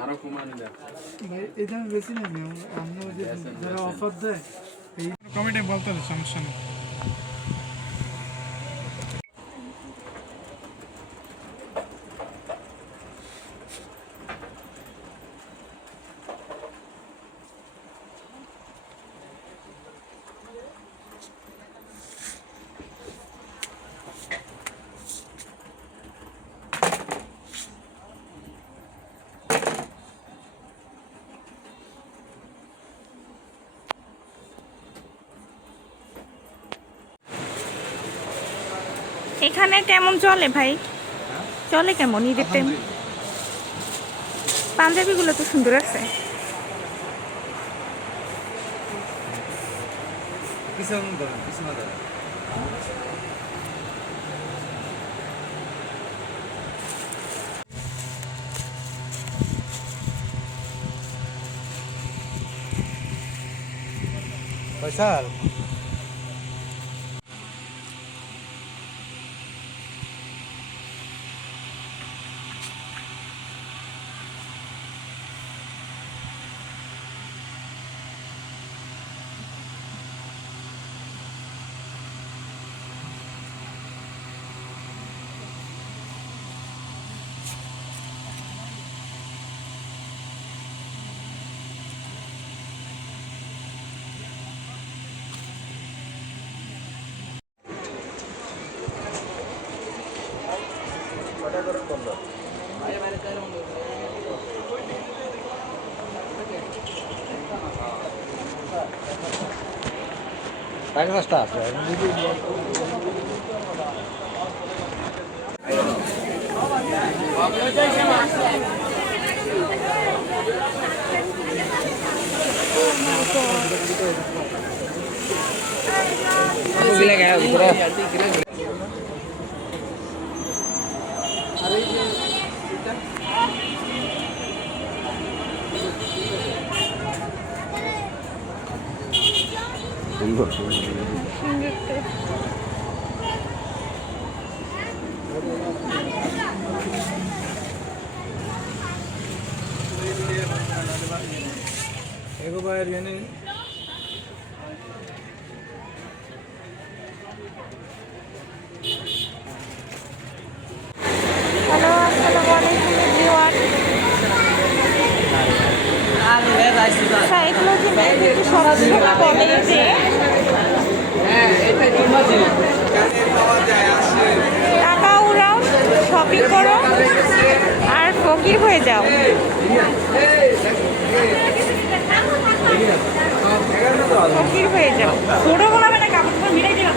আরো কমানি দেয় ভাই এই দাম বেশি না আমরা যারা অফার দেয় এই কমিটি বলতে হবে সমস্যা নেই। এখানে কেমন চলে ভাই? চলে কেমন ঈদের টাইম? পাঞ্জাবিগুলো তো সুন্দর আছে। পয়সা টাকা আছে एगो बार यानी হ্যালো, আসসালামু আলাইকুম এভরিওয়ান। সাইকোলজি ম্যাম কিন্তু সবসময় বলে যে টাকা উড়াও, শপিং করো আর ফকির হয়ে যাও। ফকির হয়ে যাও। ছোট বলাবে না, কাপড় মিলাই দিলাম।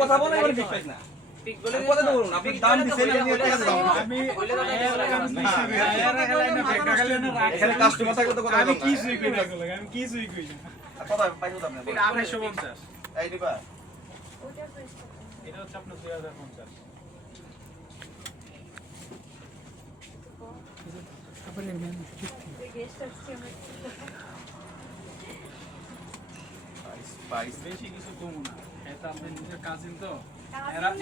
কথা বলে এবারে ঠিক পাইছ না ঠিক বলে কথা তো বলুন আপনি দাম দিছেন আমি এখানে কাস্টমার থাকলে তো কথা আমি কি সুই কই না আমি কি সুই কই না কথা পাইছো তো আপনি 2850 এই দিবা এটা হচ্ছে আপনার 2050 আপনি নেন স্পাইস বেশি কিছু কম না এটা আপনি নিজের কাজিন তো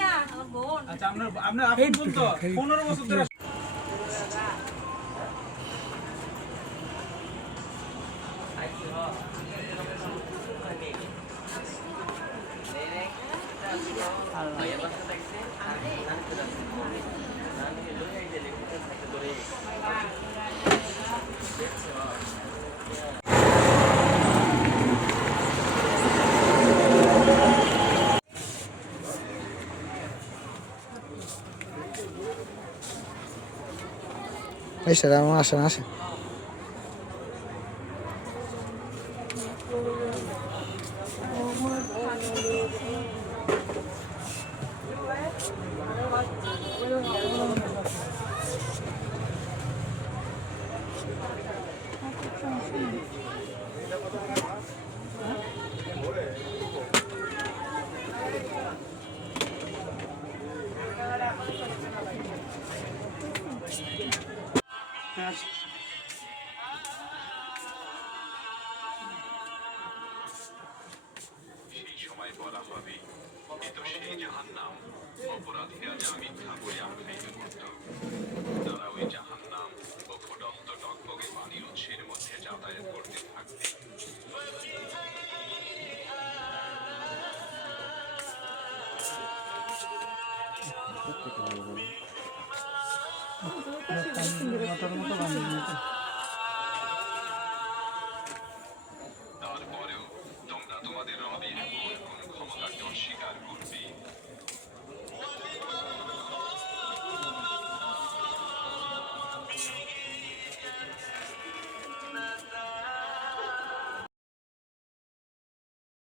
না আমার বোন আচ্ছা আপনার আপন বোন তো 15 বছর ধরে আসেন আসেন। সেই সময় বলা হবে এ তো সেই জাহান্নাম, অপরাধীরা যা মিথ্যা বলে আখ্যায়িত করত। তারা ওই জাহান্নাম ও ফুটন্ত টকবগে পানির উৎসের মধ্যে যাতায়াত